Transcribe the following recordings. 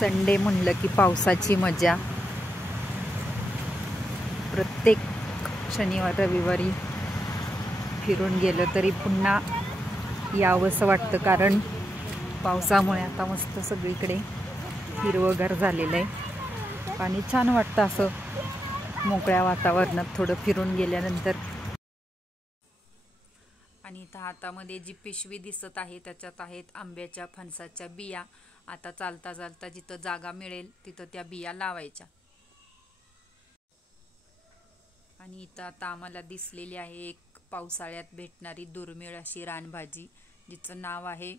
Sunday म्हणलं की पावसाची मजा. प्रत्येक शनिवार रविवारी फिरून गेलं तरी पुन्हा यावंसं वाटतं, कारण पावसामुळे आता मस्त सगळीकडे हिरवंगार झालेलं आहे आणि छान वाटतं असं मोकळ्या वातावरणात थोडं फिरून गेल्यानंतर. आणि इथं हातामध्ये जी पिशवी दिसत आहे त्याच्यात आहेत आंब्याच्या फणसाच्या बिया. आता चालता चालता जिथं जागा मिळेल तिथं त्या बिया लावायच्या. आणि इथं आता आम्हाला दिसलेली आहे एक पावसाळ्यात भेटणारी दुर्मिळ अशी रानभाजी, जिचं नाव आहे,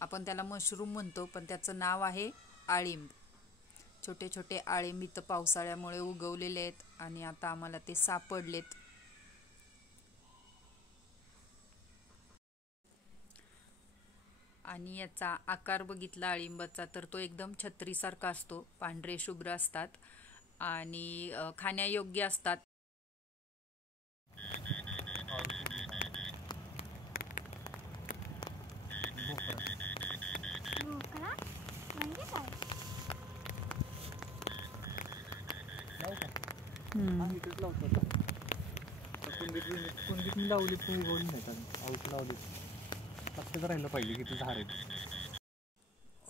आपण त्याला मशरूम म्हणतो पण त्याचं नाव आहे आळिंब. छोटे छोटे आळिंब इथं पावसाळ्यामुळे उगवलेले आहेत आणि आता आम्हाला ते सापडलेत. आणि याचा आकार बघितला अळिंबाचा तर तो एकदम छत्रीसारखा असतो, पांढरे शुभ्र असतात आणि खाण्यायोग्य असतात.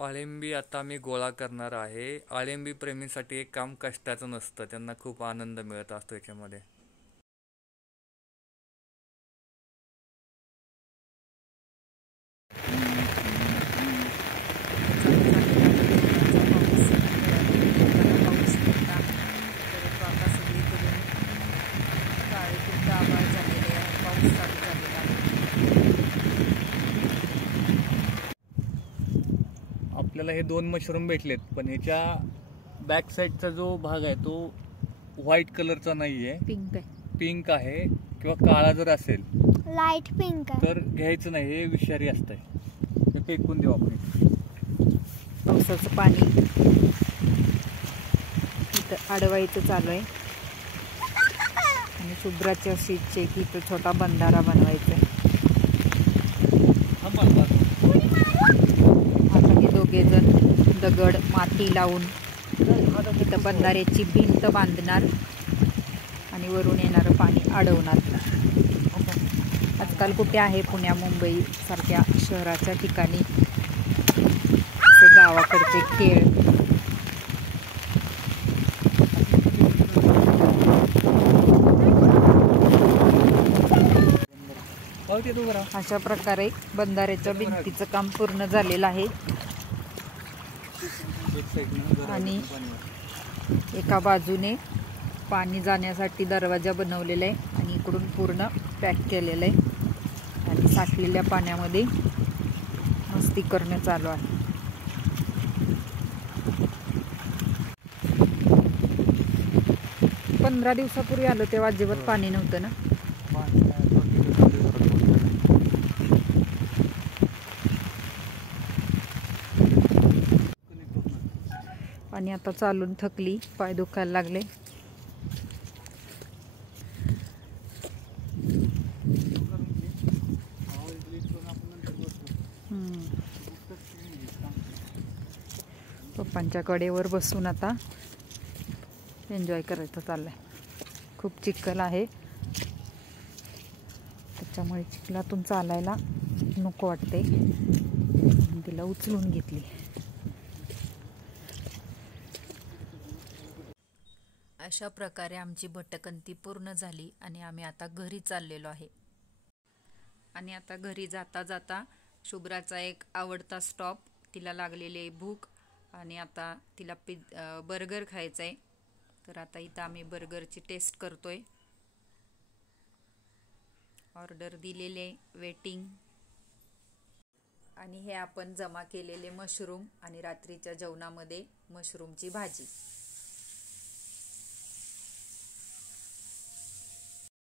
अळिंबी आता मी गोळा करणार आहे. अळिंबी प्रेमीसाठी एक काम कष्टाचं नसतं, त्यांना खूप आनंद मिळत असतो याच्यामध्ये. आपल्याला हे 2 मशरूम भेटलेत, पण ह्याच्या बॅक साईडचा जो भाग आहे तो व्हाईट कलरचा नाहीये, पिंक आहे किंवा काळा जर असेल लाईट पिंक तर घ्यायचं नाही, हे विषारी असतंय. हे फेकून देऊ आपण. पावसाचं पाणी इथं अडवायचं चालू आहे आणि शुभ्राच्या शीटचे इथं छोटा बंधारा बनवायचा आहे. आता हे दोघे जण दगड माती लावून इथं बंधाऱ्याची भिंत बांधणार आणि वरून येणारं पाणी अडवणार. आजकाल कुठे आहे पुण्या मुंबई सारख्या शहराच्या ठिकाणी असे गावाकडचे खेळ. अशा प्रकारे बंधाऱ्याच्या भिंतीचं काम पूर्ण झालेलं आहे आणि एका बाजूने पाणी जाण्यासाठी दरवाजा बनवलेला आहे आणि इकडून पूर्ण पॅक केलेलं आहे आणि साठलेल्या पाण्यामध्ये मस्ती करणं चालू आहे. पंधरा दिवसापूर्वी आलो तेव्हा अजिबात पाणी नव्हतं ना. आणि आता चालून थकली, पाय दुखायला लागले. पप्पांच्या कडेवर बसून आता एन्जॉय करायचं चाललंय. खूप चिखल आहे त्याच्यामुळे चिखलातून चालायला नको वाटते, तिला उचलून घेतली. अशा प्रकारे आमची भटकंती पूर्ण झाली आणि आम्ही आता घरी चाललेलो आहे. आणि आता घरी जाता जाता शुभ्राचा एक आवडता स्टॉप, तिला लागलेली आहे भूक आणि आता तिला बर्गर खायचा आहे. तर आता इथं आम्ही बर्गरची टेस्ट करतोय. ऑर्डर दिलेले, वेटिंग. आणि हे आपण जमा केलेले मशरूम आणि रात्रीच्या जेवणामध्ये मशरूमची भाजी.